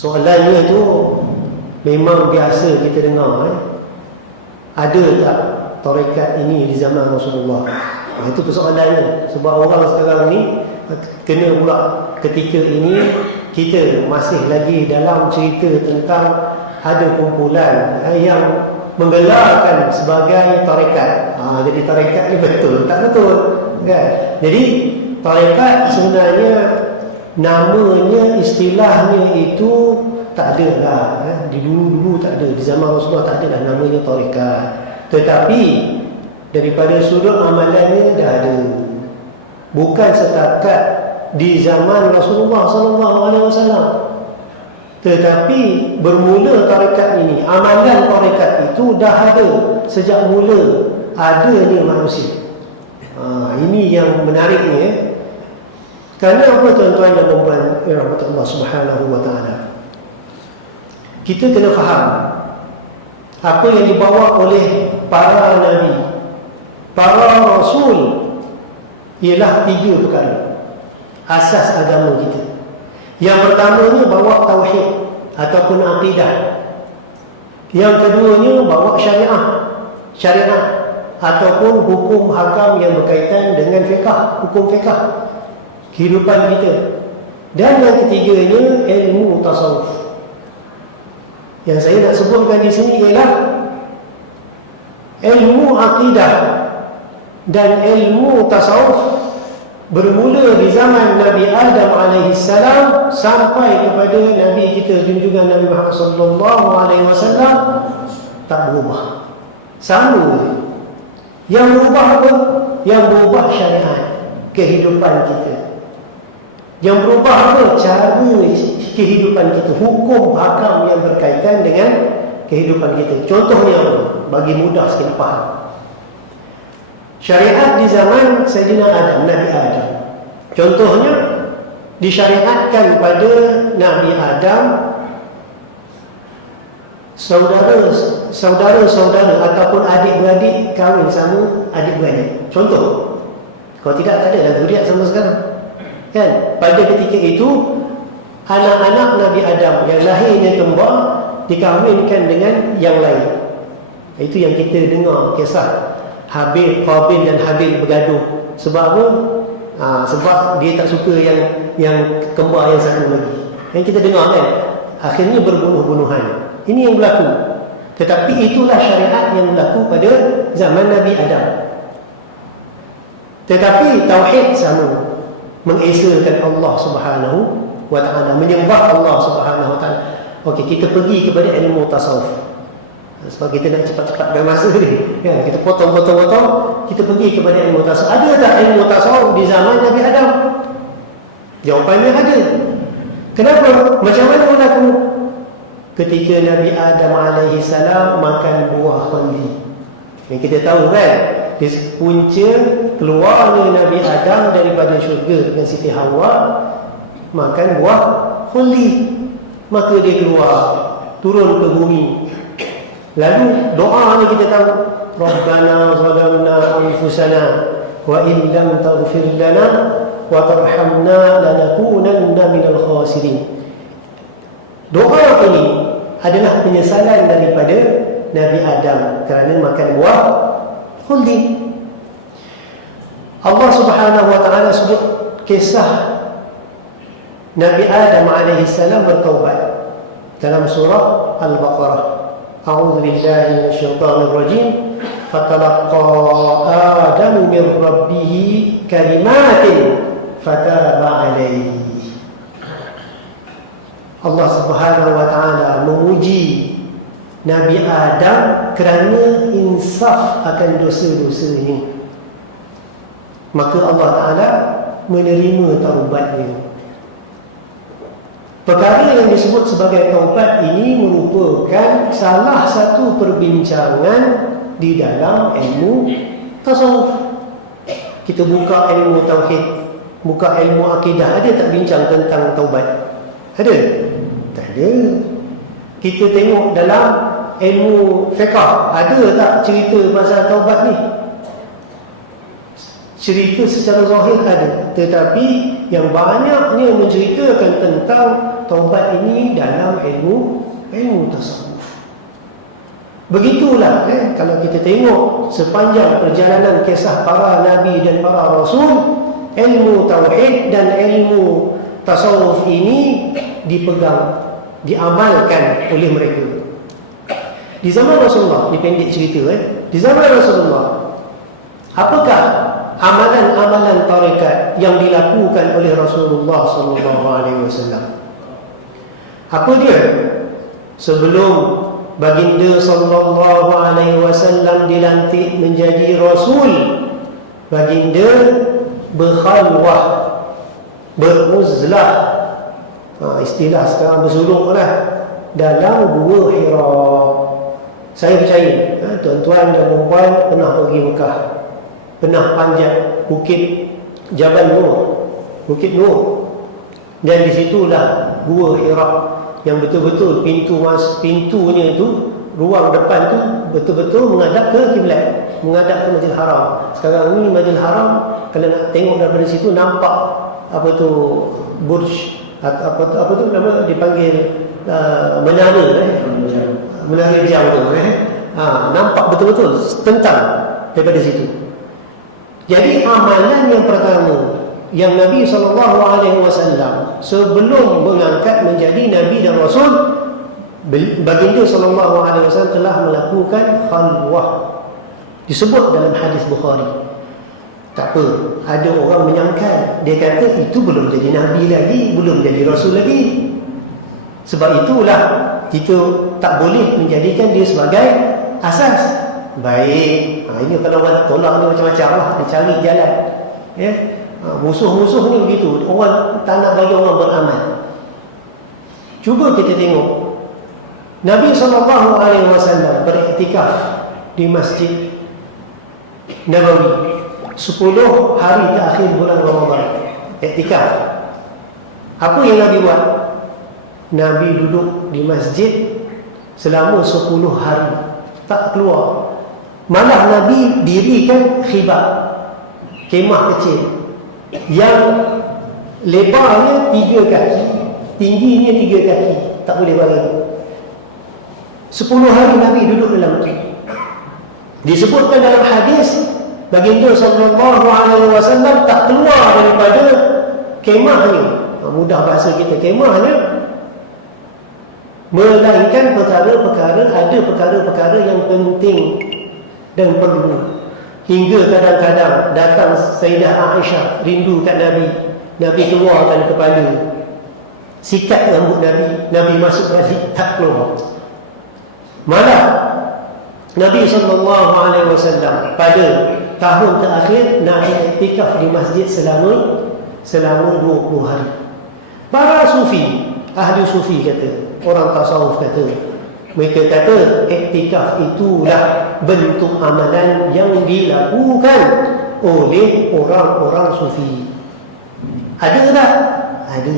Soalannya tu memang biasa kita dengar. Ada tak tarekat ini di zaman Rasulullah? Itu persoalannya. Sebab orang sekarang ni kena pula ketika ini kita masih lagi dalam cerita tentang ada kumpulan yang menggelarkan sebagai tarekat. Jadi tarekat ni betul tak betul kan? Jadi tarekat sebenarnya namanya, istilahnya itu tak ada lah. Di dulu tak ada, di zaman Rasulullah tak ada lah namanya tarekat. Tetapi daripada sudut amalannya dah ada. Bukan setakat di zaman Rasulullah SAW, tetapi bermula tarekat ini, amalan tarekat itu dah ada sejak mula adanya manusia. Ini yang menariknya. Kerana apa tuan-tuan dan puan-puan rahmat Allah Subhanahu wa taala? Kita kena faham apa yang dibawa oleh para nabi, para rasul ialah 3 perkara asas agama kita. Yang pertamanya bawa tauhid ataupun akidah. Yang keduanya bawa syariat ataupun hukum hakam yang berkaitan dengan fiqh, hukum fiqh kehidupan kita. Dan yang ketiganya ilmu tasawuf. Yang saya nak sebutkan di sini ialah ilmu akidah dan ilmu tasawuf bermula di zaman Nabi Adam alaihissalam sampai kepada Nabi kita junjungan Nabi Muhammad sallallahu alaihi wasallam tak berubah. Sama. Yang berubah apa? Yang berubah syariat kehidupan kita. Yang berubah apa? Cara kehidupan kita, hukum hakam yang berkaitan dengan kehidupan kita. Contohnya apa? Bagi mudah sikit faham. Syariat di zaman Sayyidina Adam, Nabi Adam. Contohnya disyariatkan pada Nabi Adam saudara-saudara ataupun adik-beradik kahwin sama adik-beradik. Contoh. Kalau tidak, tak ada lah zuriat sama sekarang. Kan? Pada ketika itu anak-anak Nabi Adam yang lahirnya kembar dikahwinkan dengan yang lain. Itu yang kita dengar kisah Qabil dan Habil bergaduh. Sebab apa? Sebab dia tak suka yang kembar yang satu lagi. Yang kita dengar kan, akhirnya berbunuh-bunuhan. Ini yang berlaku. Tetapi itulah syariat yang berlaku pada zaman Nabi Adam. Tetapi tauhid sama, mengesakan Allah Subhanahu wa taala, menyembah Allah Subhanahu wa taala. Okey, kita pergi kepada ilmu tasawuf. Sebab kita nak cepat-cepatkan masa ni. Ya, kita potong-potong, kita pergi kepada ilmu tasawuf. Ada tak ilmu tasawuf di zaman Nabi Adam? Jawapannya ada. Kenapa? Macam mana berlaku? Ketika Nabi Adam alaihi salam makan buah khuldi. Yang kita tahu kan, di punca keluarnya Nabi Adam daripada syurga dengan Siti Hawa makan buah khuldi. Maka dia keluar, turun ke bumi. Lalu doa ni kita tahu, Rabbana zalamna anfusana wa in lam taghfir lana wa tarhamna lanakunanna minal khasirin. Doa ini adalah penyesalan daripada Nabi Adam kerana makan buah khuldi. Allah Subhanahu wa taala sebut kisah Nabi Adam alaihi salam bertaubat dalam surah Al-Baqarah. A'udzu billahi minasyaitonir rajim. Fatalaqqa Adamu min rabbih kalimatin fataba alaihi. Allah Subhanahu wa taala memuji Nabi Adam kerana insaf akan dosa-dosanya. Maka Allah Taala menerima taubatnya. Perkara yang disebut sebagai taubat ini merupakan salah satu perbincangan di dalam ilmu tasawuf. Kita buka ilmu tauhid, buka ilmu akidah, ada tak bincang tentang taubat? Ada? Tak ada. Kita tengok dalam ilmu fiqh, ada tak cerita pasal taubat ni? Cerita secara zahir ada, tetapi yang banyaknya menceritakan tentang taubat ini dalam ilmu tasawuf. Begitulah kalau kita tengok sepanjang perjalanan kisah para nabi dan para rasul, ilmu tauhid dan ilmu tasawuf ini dipegang, diamalkan oleh mereka. Di zaman Rasulullah, ini pendek cerita di zaman Rasulullah, apakah amalan-amalan tarekat yang dilakukan oleh Rasulullah SAW? Apa dia? Sebelum baginda SAW dilantik menjadi Rasul, baginda berkhalwah, beruzlah, istilah sekarang bersuluk lah, dalam gua Hira. Saya percaya tuan-tuan dan perempuan pernah pergi Mekah, pernah panjat bukit Jabal Nur, Bukit Nur, dan di situlah gua Hira yang betul-betul pintunya itu, ruang depan tu betul-betul menghadap ke kiblat, menghadap ke Masjidil Haram. Sekarang ni Masjidil Haram kalau nak tengok daripada situ nampak apa tu burj, apa tu nama dipanggil menara menara jam tu nampak betul-betul tentang daripada situ. Jadi amalan yang pertama yang Nabi SAW sebelum mengangkat menjadi Nabi dan Rasul, baginda SAW telah melakukan khalwah. Disebut dalam hadis Bukhari. Tak apa, ada orang menyangkal, dia kata itu belum jadi Nabi lagi, belum jadi Rasul lagi. Sebab itulah kita tak boleh menjadikan dia sebagai asas. Baik, ini kalau orang tolak ni macam-macam lah, dia cari jalan. Musuh-musuh ni begitu, orang tak nak bagi orang beramal. Cuba kita tengok Nabi SAW beriktikaf di Masjid Nabawi 10 hari terakhir bulan Ramadan. Iktikaf. Apa yang Nabi buat? Nabi duduk di masjid selama 10 hari, tak keluar. Malah Nabi dirikan khibab, kemah kecil yang lebarnya 3 kaki, tingginya 3 kaki, tak boleh balik. 10 hari Nabi duduk dalam itu. Disebutkan dalam hadis, baginda SAW tak keluar daripada kemahnya. Mudah bahasa kita, kemahnya, melainkan ada perkara-perkara yang penting dan perlu. Hingga kadang-kadang datang Sayyidah Aisyah rindu kat Nabi, Nabi keluarkan kepala, sikat rambut Nabi, Nabi masuk balik, tak keluar. Malah Nabi SAW pada tahun terakhir Nabi iktikaf di masjid selama 20 hari. Para sufi, ahli sufi kata, orang tasawuf kata, mereka kata iktikaf itulah bentuk amalan yang dilakukan oleh orang-orang sufi. Ada tak? Ada.